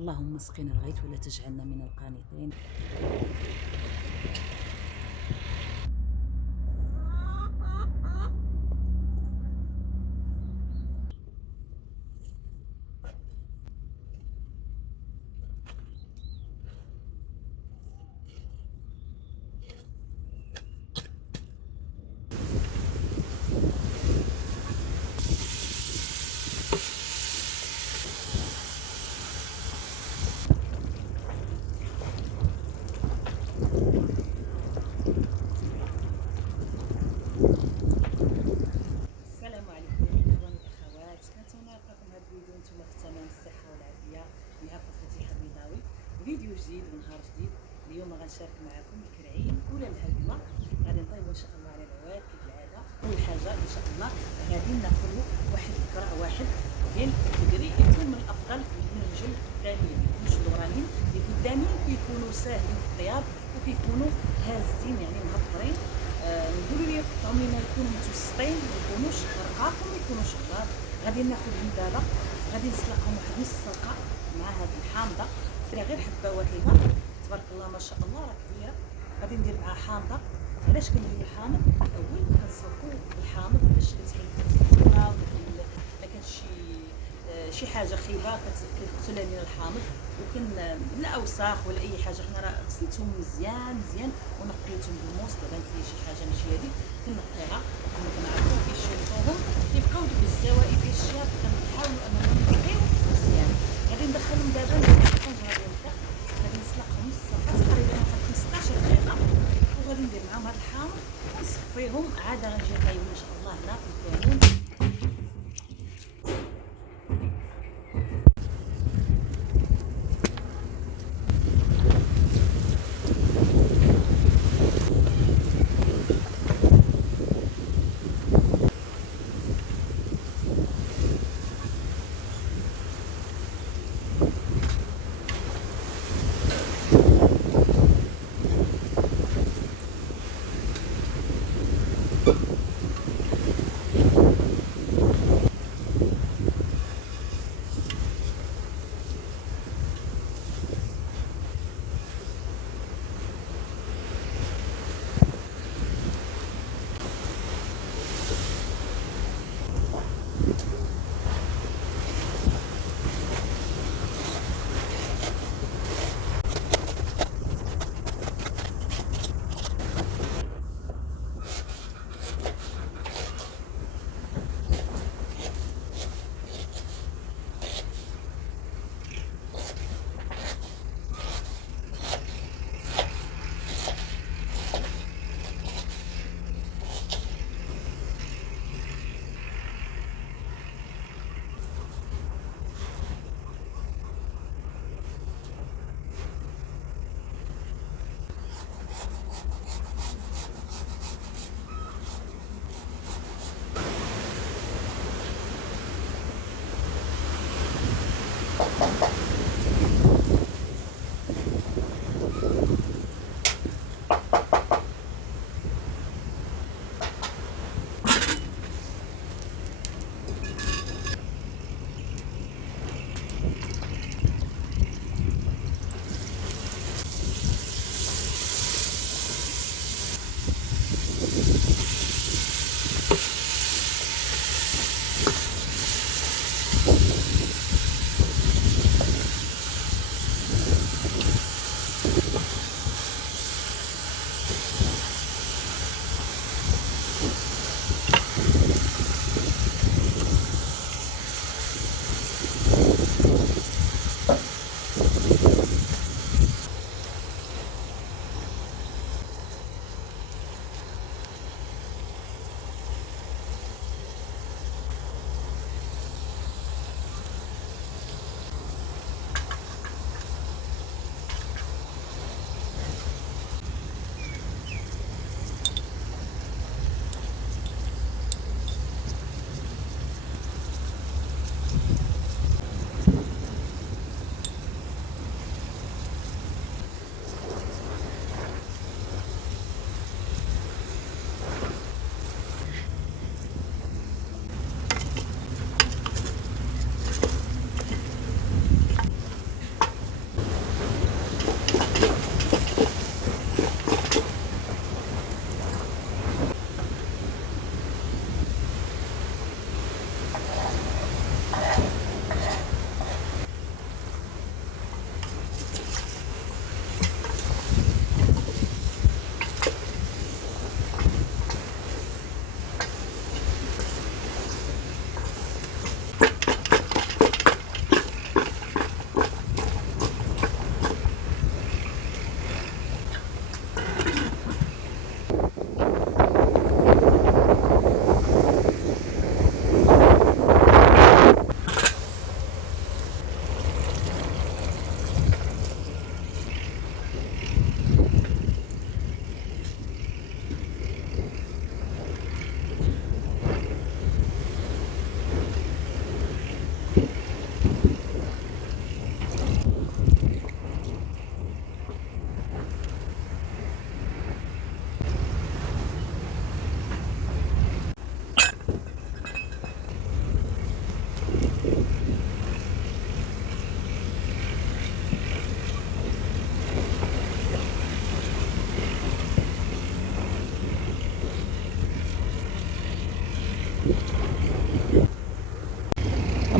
اللهم اسقنا الغيث ولا تجعلنا من القانطين. السلام عليكم الاخوان والاخوات، كنتمنى نلقاكم هذا الفيديو نتوما في تمام الصحه والعافيه. معكم فتيحه بيضاوي، فيديو جديد ونهار جديد. اليوم غنشارك معكم الكرعين ولا الهرقله. غادي نطيبوا ان شاء الله على العواد كيف العاده. اول حاجه ان شاء الله غادي ناخذوا واحد الكرع واحد ديال الكري، يكون من الافضل من الرجل القدامين، مش الورانيين. اللي قدامين كيكونوا ساهلين في الطياب وكيكونوا هازين يعني مهضرين. نقولوا لي هما يكونوا متوسطين، ما يكونوش رقاق وما يكونوش غلاظ. غادي ناخذهم دابا، غادي نسلقهم واحد نص سلقه مع هذه الحامضه. درا غير حبه واحده تبارك الله ما شاء الله راه كبيره. غادي ندير معها حامضه. علاش كنديروا الحامض؟ الاول كنسلقوا الحامض باش كتحيد ما كانش شي حاجه خايبه كتقتل لنا الحامض، وكن لا اوساخ ولا اي حاجه. حنا راه غسلتهم مزيان مزيان ونقيتهم بالموس. بانت لي شي حاجه ماشي هذيك كنقيها كنعرفوا كيشربوهم كيبقاو ديك الزوائد ديال الشياب. كنحاولوا اننا نقيو مزيان. غادي ندخلهم دابا غادي نبدا غادي نسلقهم نص ساعه تقريبا واحد 15 دقيقه، وغادي ندير معاهم هاد الحامض ونصفيهم. عاد غنجي نطيب ان شاء الله هنا في الكمون.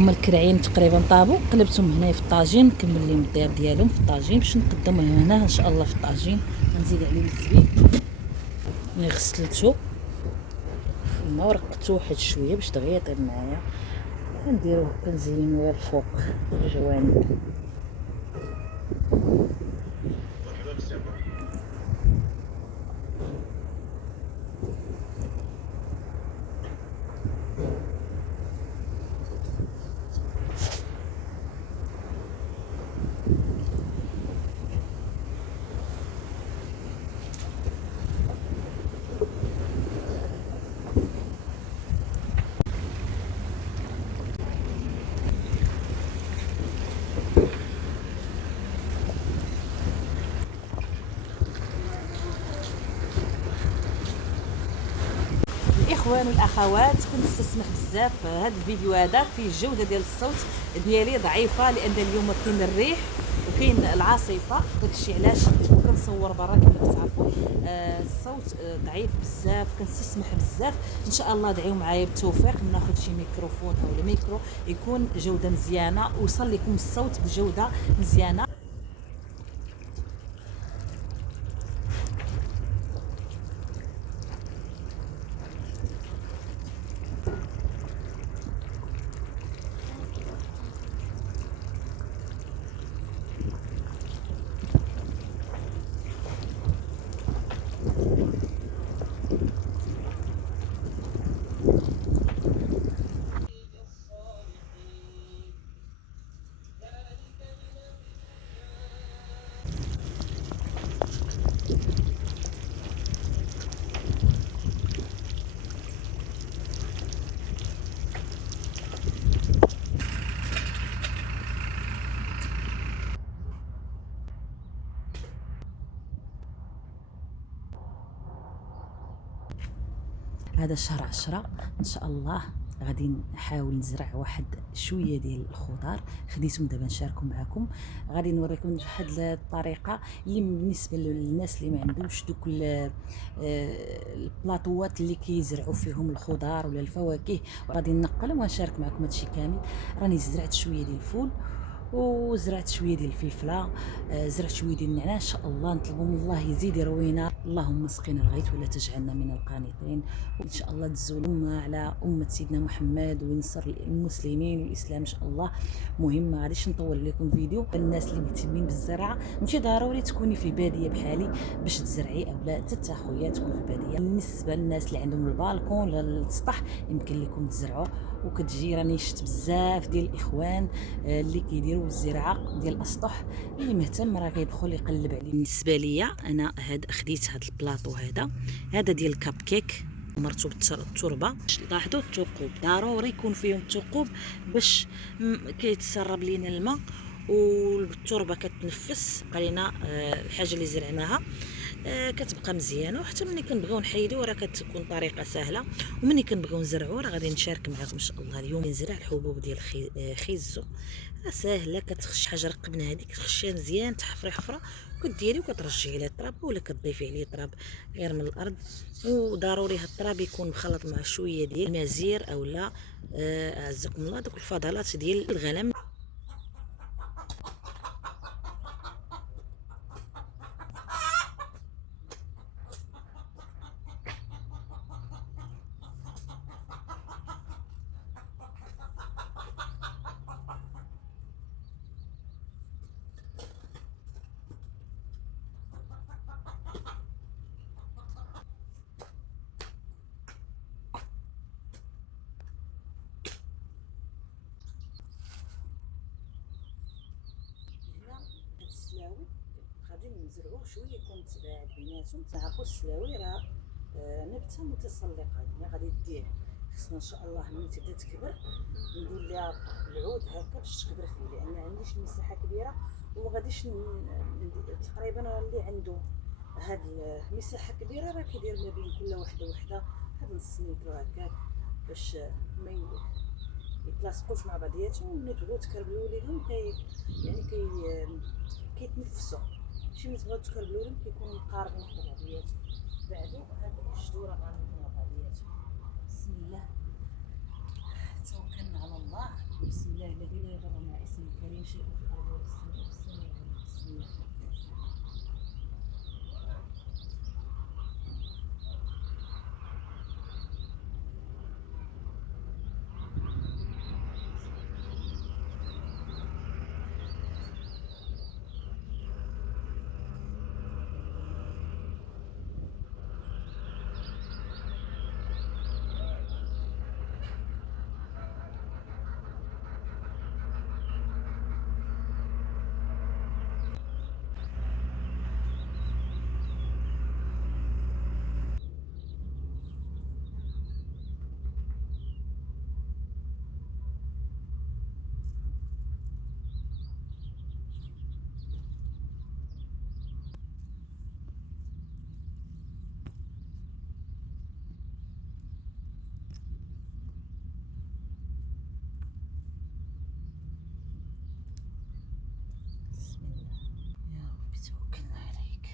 هما الكرعين تقريبا طابوا، قلبتهم هنا في الطاجين، نكمل لهم الطياب ديالهم في الطاجين باش نقدمهم هنا ان شاء الله في الطاجين. غنزيد عليه الزبيب ملي غسلته في الماء ورقته واحد شويه باش دغيا يطيب معايا. كنديروه كنزينوه الفوق الجوانب. الاخوان والاخوات، كنستسمح بزاف هذا الفيديو هذا فيه الجوده ديال الصوت ديالي ضعيفه، لان اليوم كاين الريح وكاين العاصفه، داكشي علاش كنصور برا كما كتعرفوا. الصوت ضعيف بزاف، كنستسمح بزاف. ان شاء الله دعيو معايا بالتوفيق، ناخذ شي ميكروفون او الميكرو يكون جوده مزيانه، وصل لكم الصوت بجوده مزيانه. هذا شهر 10 ان شاء الله غادي نحاول نزرع واحد شويه ديال الخضار، خديتهم دابا نشاركهم معكم. غادي نوريكم واحد الطريقه اللي بالنسبه للناس اللي ما عندهمش دوك البلاطوات اللي كيزرعوا فيهم الخضار ولا الفواكه، وغادي ننقلهم ونشارك معكم هادشي كامل. راني زرعت شويه ديال الفول، وزرعت شويه ديال الفلفله، زرعت شويه ديال النعناع. ان شاء الله نطلبوا من الله يزيد يروينا. اللهم اسقنا الغيث ولا تجعلنا من القانطين. وان شاء الله تزول الامه على امه سيدنا محمد وينصر المسلمين والاسلام ان شاء الله. مهم ما غاديش نطول عليكم فيديو. الناس اللي مهتمين بالزراعه ماشي ضروري تكوني في الباديه بحالي باش تزرعي، او لا حتى خويا تكون في الباديه. بالنسبه للناس اللي عندهم البالكون ولا السطح يمكن لكم تزرعوا. وكتجي راني شفت بزاف ديال الاخوان اللي كيديروا الزراعه ديال الاسطح. اللي مهتم راه كيدخل يقلب عليه. بالنسبه ليا انا خديت هذا البلاطو هذا ديال الكب كيك مرتو بالتربه. لاحظوا الثقوب ضروري يكون فيهم الثقوب باش كيتسرب لينا الماء والتربه كتنفس. بقى لينا الحاجه اللي زرعناها كتبقى مزيانه، وحتى ملي كنبغيو نحيدو راه كتكون طريقه سهله. وملي كنبغيو نزرعو راه غادي نشارك معكم ان شاء الله. اليوم نزرع الحبوب ديال خيزو ساهله. كتخش حاجه رقبنا هذيك تخشيها مزيان، تحفري حفره كديري وكترجعي ليه التراب، ولا كتضيفي عليه تراب غير من الارض. وضروري هاد التراب يكون مخلط مع شويه ديال المزير اولا اعزكم الله دوك الفضلات ديال الغنم. السلاوي غادي نزرعوه شويه يكون متباعد بيناتهم. تعرفوا السلاوي راه نبته متسلقه، يعني غادي دير خصنا ان شاء الله ملي تبدا تكبر ندير ليها العود هكا باش تكبر فيه، لان ما عنديش مساحه كبيره وما غاديش تقريبا اللي عنده هاد المساحه كبيره راه كيدير ما بين كل وحده وحده هاد نص متر هكاك باش ما يتلاصقوش مع بعضياتهم. ملي تبغيو تكربلوا ليهم يعني كيتنفسوا. ماشي ملي تبغيو تكربلوا لهم كيكونوا مقاربين حدا بعضياتهم. بعدو هاد الشجوره غنبنيو بعضياتهم. بسم الله توكلنا على الله. بسم الله الذي لا يغرم مع اسمه الكريم شيء في الارض ولا في السماء والسماء والارض. بسم الله. بسم الله يا ربي توكلنا عليك.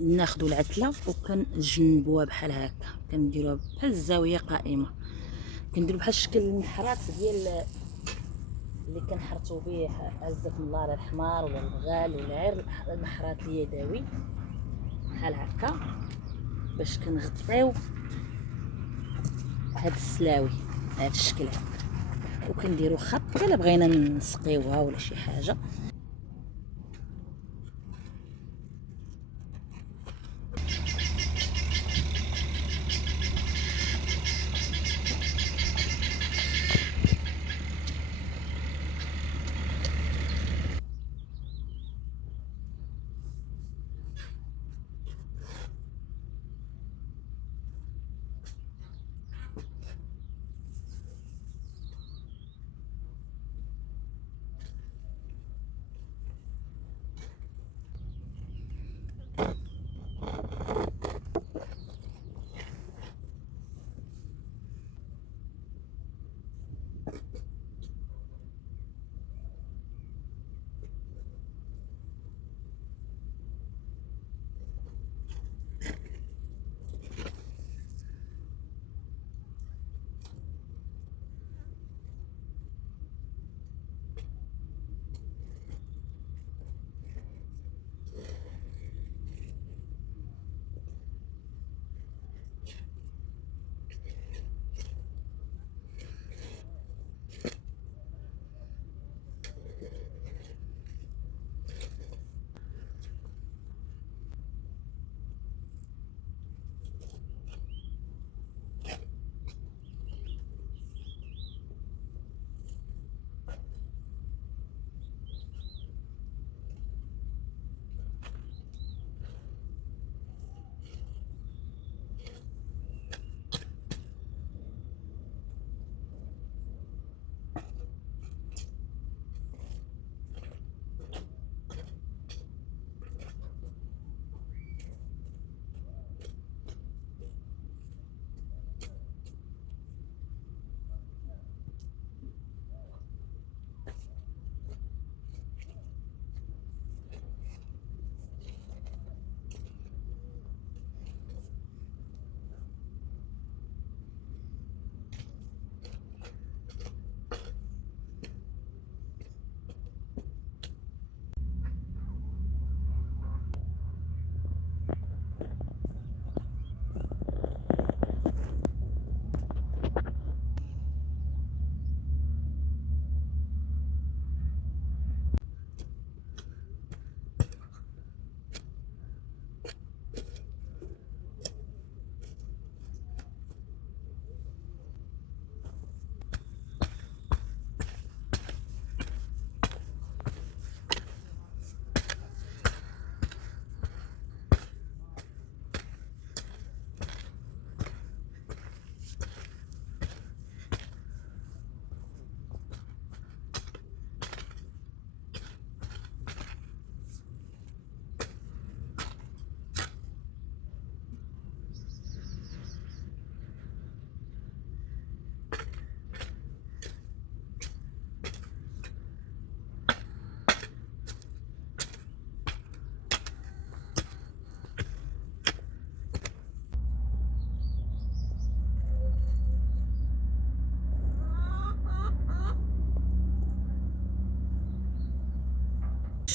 ناخذوا العتله وكنجنبوها بحال هكا، كنديروها بحال الزاويه قائمه، كنديروا بحال الشكل المحرات ديال اللي كنحرطوا به عزكم الله على الحمار ولا البغال ولا غير المحرات اليدوي بحال هكا، باش كنغطيو هاد السلاوي هاد الشكل هكا، وكنديروا خط الا بغينا نسقيوها ولا شي حاجه.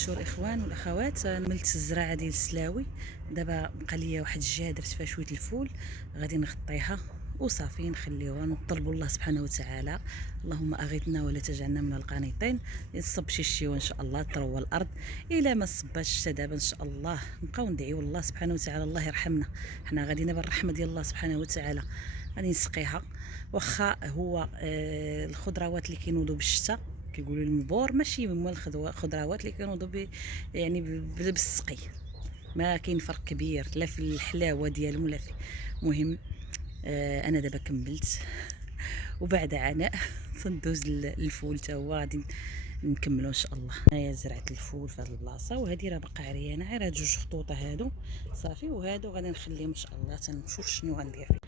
شفتوا الاخوان والاخوات، ملت الزراعه ديال السلاوي. دابا بقى ليا واحد الجهه درت فيها شويه الفول، غادي نغطيها وصافي نخليوها. نطلبوا الله سبحانه وتعالى اللهم اغثنا ولا تجعلنا من القانطين. يصب شي شيوه ان شاء الله تروى الارض. الا ما صباتش حتى دابا ان شاء الله نبقاو ندعيو الله سبحانه وتعالى الله يرحمنا. حنا غاديين بالرحمه ديال الله سبحانه وتعالى غادي نسقيها. واخا هو الخضروات اللي كينوضوا بالشتاء كيقولوا المبور ماشي هما الخضروات اللي كينوضوا يعني بالسقي. ما كاين فرق كبير لا في الحلاوه ديالهم لا في. مهم انا دابا كملت وبعد عناء تندوز الفول حتى هو غادي نكملوا ان شاء الله. انايا زرعت الفول في هذه البلاصه، وهذه راه باقا عريانه غير هاد جوج خطوطه هادو صافي، وهادو غادي نخليهم ان شاء الله تنشوف شنو غندير فيه.